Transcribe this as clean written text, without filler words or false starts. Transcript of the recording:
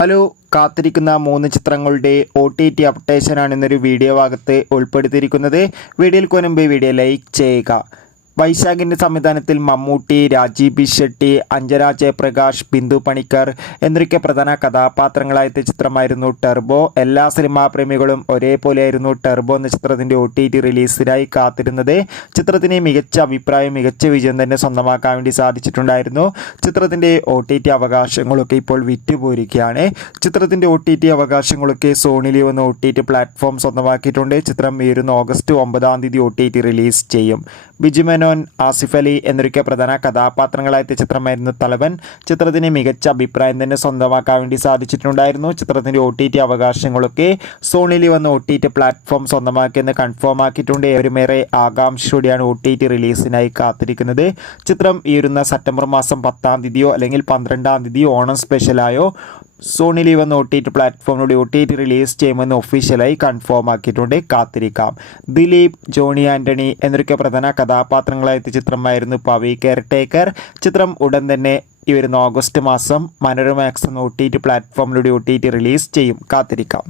Hello, കാത്തിരിക്കുന്ന 3 ചിത്രങ്ങളുടെ OTT അപ്ഡേഷനാണ് ഇന്നൊരു വീഡിയോ ഭാഗത്ത് ഉൾപ്പെടുത്തിയിരിക്കുന്നത്. വീഡിയോയിൽ മുൻപ് വീഡിയോ ലൈക്ക് ചെയ്യുക. വൈശാഖിൻ്റെ സംവിധാനത്തിൽ മമ്മൂട്ടി, രാജീവ് ബി ഷെട്ടി, അഞ്ജന ജയപ്രകാശ്, ബിന്ദു പണിക്കർ എന്നൊക്കെ പ്രധാന കഥാപാത്രങ്ങളായ ചിത്രമായിരുന്നു ടർബോ. എല്ലാ സിനിമാ പ്രേമികളും ഒരേപോലെയായിരുന്നു ടർബോ എന്ന ചിത്രത്തിൻ്റെ OTT റിലീസിനായി കാത്തിരുന്നത്. ചിത്രത്തിന് മികച്ച അഭിപ്രായം, മികച്ച വിജയം തന്നെ സ്വന്തമാക്കാൻ വേണ്ടി സാധിച്ചിട്ടുണ്ടായിരുന്നു. ചിത്രത്തിൻ്റെ OTT അവകാശങ്ങളൊക്കെ ഇപ്പോൾ വിറ്റുപോയിരിക്കുകയാണ്. ചിത്രത്തിൻ്റെ OTT അവകാശങ്ങളൊക്കെ സോണി ലീവ് എന്ന OTT പ്ലാറ്റ്ഫോം സ്വന്തമാക്കിയിട്ടുണ്ട്. ചിത്രം വരുന്ന ഓഗസ്റ്റ് 9 OTT റിലീസ് ചെയ്യും. ബിജു മേനോൻ, ആസിഫ് അലി എന്നൊക്കെ പ്രധാന കഥാപാത്രങ്ങളായ ചിത്രമായിരുന്നു തലവൻ. ചിത്രത്തിന് മികച്ച അഭിപ്രായം തന്നെ സ്വന്തമാക്കാൻ വേണ്ടി സാധിച്ചിട്ടുണ്ടായിരുന്നു. ചിത്രത്തിൻ്റെ OTT അവകാശങ്ങളൊക്കെ സോണി ലീവ് എന്ന OTT പ്ലാറ്റ്ഫോം സ്വന്തമാക്കിയെന്ന് കൺഫേം ആക്കിയിട്ടുണ്ട്. ഏവരുമേറെ ആകാംക്ഷയോടെയാണ് OTT റിലീസിനായി കാത്തിരിക്കുന്നത്. ചിത്രം വരുന്ന സെപ്റ്റംബർ മാസം 10 അല്ലെങ്കിൽ 12 ഓണം സ്പെഷ്യലായോ സോണി ലീവ് എന്ന OTT പ്ലാറ്റ്ഫോമിലൂടെ OTT റിലീസ് ചെയ്യുമെന്ന് ഒഫീഷ്യലായി കൺഫേം ആക്കിയിട്ടുണ്ട്. കാത്തിരിക്കാം. ദിലീപ്, ജോണി ആൻ്റണി എന്നൊക്കെ പ്രധാന കഥാപാത്രങ്ങളായ ചിത്രമായിരുന്നു പവി കെയർടേക്കർ. ചിത്രം ഉടൻ തന്നെ വരുന്ന ഓഗസ്റ്റ് മാസം മനോരമ മാക്സ് എന്ന OTT പ്ലാറ്റ്ഫോമിലൂടെ OTT റിലീസ് ചെയ്യും. കാത്തിരിക്കാം.